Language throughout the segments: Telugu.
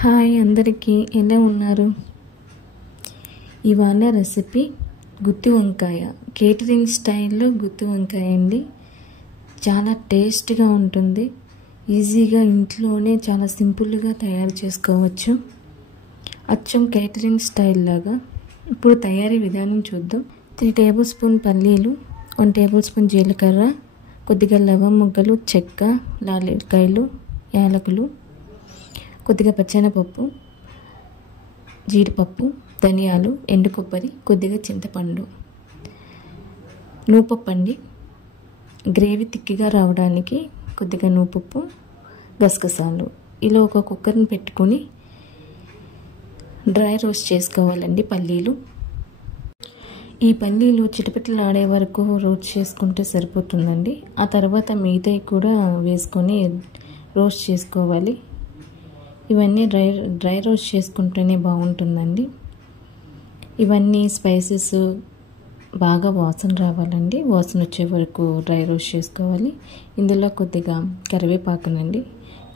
హాయ్ అందరికీ ఎలా ఉన్నారు? ఇవాళ రెసిపీ గుత్తి వంకాయ, కేటరింగ్ స్టైల్లో గుత్తి వంకాయ అండి. చాలా టేస్ట్గా ఉంటుంది. ఈజీగా ఇంట్లోనే చాలా సింపుల్గా తయారు చేసుకోవచ్చు, అచ్చం కేటరింగ్ స్టైల్ లాగా. ఇప్పుడు తయారీ విధానం చూద్దాం. 3 టేబుల్ స్పూన్ పల్లీలు, 1 టేబుల్ స్పూన్ జీలకర్ర, కొద్దిగా లవంగముక్కలు, చెక్క, లాలికాయలు, యాలకులు, కొద్దిగా పచ్చెనపప్పు, జీడిపప్పు, ధనియాలు, ఎండు కొబ్బరి, కొద్దిగా చింతపండు, నూపప్పు అండి. గ్రేవీ తిక్కిగా రావడానికి కొద్దిగా నూపప్పు, గసగసాలు. ఇలా ఒక కుక్కర్ని పెట్టుకొని డ్రై రోస్ట్ చేసుకోవాలండి పల్లీలు. ఈ పల్లీలు చిటపిటలు ఆడే వరకు రోస్ట్ చేసుకుంటే సరిపోతుందండి. ఆ తర్వాత మిగతాయి కూడా వేసుకొని రోస్ట్ చేసుకోవాలి. ఇవన్నీ డ్రై రోస్ట్ చేసుకుంటేనే బాగుంటుందండి. ఇవన్నీ స్పైసెస్ బాగా వాసన రావాలండి. వాసన వచ్చే వరకు డ్రై రోస్ట్ చేసుకోవాలి. ఇందులో కొద్దిగా కరివేపాకునండి,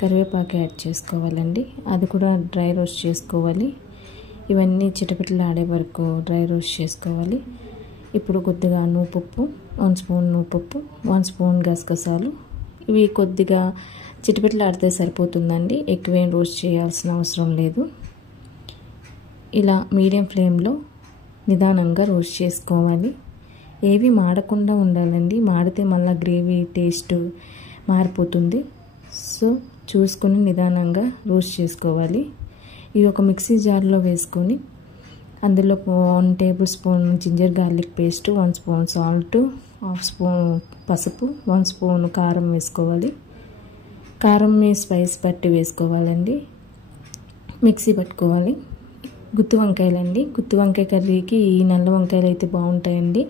కరివేపాకు యాడ్ చేసుకోవాలండి. అది కూడా డ్రై రోస్ట్ చేసుకోవాలి. ఇవన్నీ చిటపిటలు ఆడే వరకు డ్రై రోస్ట్ చేసుకోవాలి. ఇప్పుడు కొద్దిగా నూపప్పు, 1 స్పూన్ నూపప్పు, 1 స్పూన్ గసగసాలు. ఇవి కొద్దిగా చిటపిటలు ఆడితే సరిపోతుందండి. ఎక్కువేం రోస్ట్ చేయాల్సిన అవసరం లేదు. ఇలా మీడియం ఫ్లేమ్లో నిదానంగా రోస్ట్ చేసుకోవాలి. ఏవి మాడకుండా ఉండాలండి. మాడితే మళ్ళీ గ్రేవీ టేస్ట్ మారిపోతుంది. సో చూసుకొని నిదానంగా రోస్ట్ చేసుకోవాలి. ఇవి ఒక మిక్సీ జార్లో వేసుకొని అందులో 1 tablespoon ginger garlic paste, 1 spoon salt, 1/2 spoon పసుపు, 1 స్పూన్ కారం వేసుకోవాలి. కారం మీ స్పైస్ బట్టి వేసుకోవాలండి. మిక్సీ పట్టుకోవాలి. గుత్తి వంకాయలండి. గుత్తి వంకాయ కర్రీకి ఈ నల్ల వంకాయలు అయితే బాగుంటాయండి.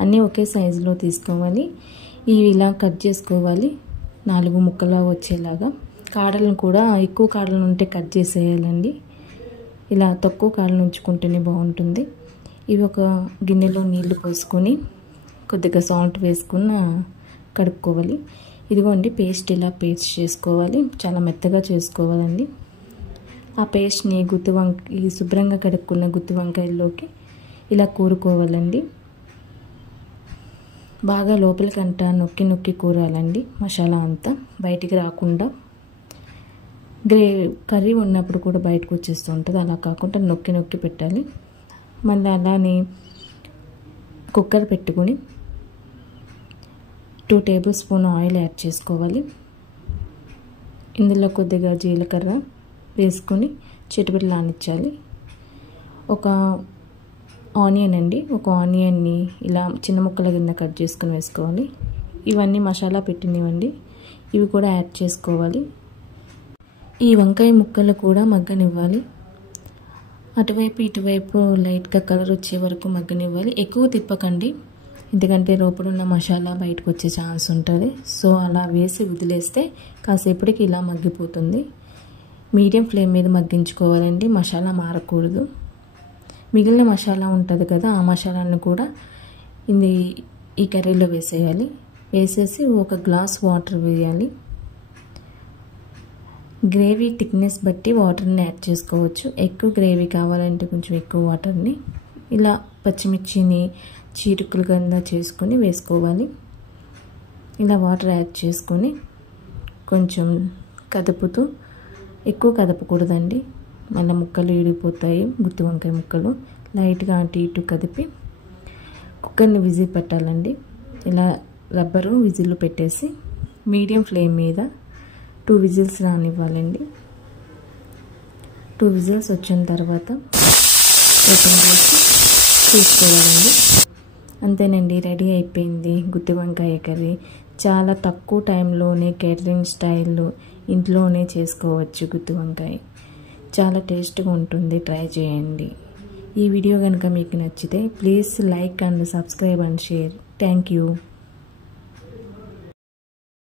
అన్నీ ఒకే సైజులో తీసుకోవాలి. ఇవి ఇలా కట్ చేసుకోవాలి, 4 ముక్కలా వచ్చేలాగా. కాడలను కూడా ఎక్కువ కాడలు ఉంటే కట్ చేసేయాలండి. ఇలా తక్కువ కాడలు ఉంచుకుంటేనే బాగుంటుంది. ఇవి ఒక గిన్నెలో నీళ్లు పోసుకొని కొద్దిగా సాల్ట్ వేసుకుని కడుక్కోవాలి. ఇదిగోండి పేస్ట్, ఇలా పేస్ట్ చేసుకోవాలి. చాలా మెత్తగా చేసుకోవాలండి. ఆ పేస్ట్ని ఈ శుభ్రంగా కడుక్కున్న గుత్తి వంకాయల్లోకి ఇలా కూరుకోవాలండి. బాగా లోపలికంట నొక్కి నొక్కి కూరాలండి. మసాలా అంతా బయటికి రాకుండా. కర్రీ ఉన్నప్పుడు కూడా బయటకు వచ్చేస్తూ ఉంటుంది. అలా కాకుండా నొక్కి నొక్కి పెట్టాలి. మళ్ళీ అలానే కుక్కర్ పెట్టుకొని 2 టేబుల్ స్పూన్ ఆయిల్ యాడ్ చేసుకోవాలి. ఇందులో కొద్దిగా జీలకర్ర వేసుకొని చిటపిటలు ఆనించాలి. ఒక ఆనియన్ అండి, ఒక ఆనియన్ని ఇలా చిన్న ముక్కల కింద కట్ చేసుకొని వేసుకోవాలి. ఇవన్నీ మసాలా పెట్టినవండి, ఇవి కూడా యాడ్ చేసుకోవాలి. ఈ వంకాయ ముక్కలు కూడా మగ్గనివ్వాలి. అటువైపు ఇటువైపు లైట్గా కలర్ వచ్చే వరకు మగ్గనివ్వాలి. ఎక్కువ తిప్పకండి, ఎందుకంటే లోపలున్న మసాలా బయటకు వచ్చే ఛాన్స్ ఉంటుంది. సో అలా వేసి వదిలేస్తే కాసేపటికి ఇలా మగ్గిపోతుంది. మీడియం ఫ్లేమ్ మీద మగ్గించుకోవాలండి. మసాలా మారకూడదు. మిగిలిన మసాలా ఉంటుంది కదా, ఆ మసాలాను కూడా ఈ కర్రీలో వేసేయాలి. వేసేసి ఒక గ్లాస్ వాటర్ వేయాలి. గ్రేవీ థిక్నెస్ బట్టి వాటర్ని యాడ్ చేసుకోవచ్చు. ఎక్కువ గ్రేవీ కావాలంటే కొంచెం ఎక్కువ వాటర్ని. ఇలా పచ్చిమిర్చిని చీరుకులు కింద చేసుకొని వేసుకోవాలి. ఇలా వాటర్ యాడ్ చేసుకొని కొంచెం కదుపుతూ, ఎక్కువ కదపకూడదండి, మళ్ళీ ముక్కలు విడిపోతాయి. గుత్తి వంకాయ ముక్కలు లైట్గా అటు ఇటు కదిపి కుక్కర్ని విజిల్ పెట్టాలండి. ఇలా రబ్బరు విజిల్ పెట్టేసి మీడియం ఫ్లేమ్ మీద 2 విజిల్స్ రానివ్వాలండి. 2 విజిల్స్ వచ్చిన తర్వాత ఓపెన్ చేసి తీసుకోవాలండి. అంతేనండి, రెడీ అయిపోయింది గుత్తి వంకాయ కర్రీ. చాలా తక్కువ టైంలోనే కేటరింగ్ స్టైల్లో ఇంట్లోనే చేసుకోవచ్చు గుత్తి వంకాయ. చాలా టేస్ట్గా ఉంటుంది. ట్రై చేయండి. ఈ వీడియో కనుక మీకు నచ్చితే please like and subscribe and share. Thank you.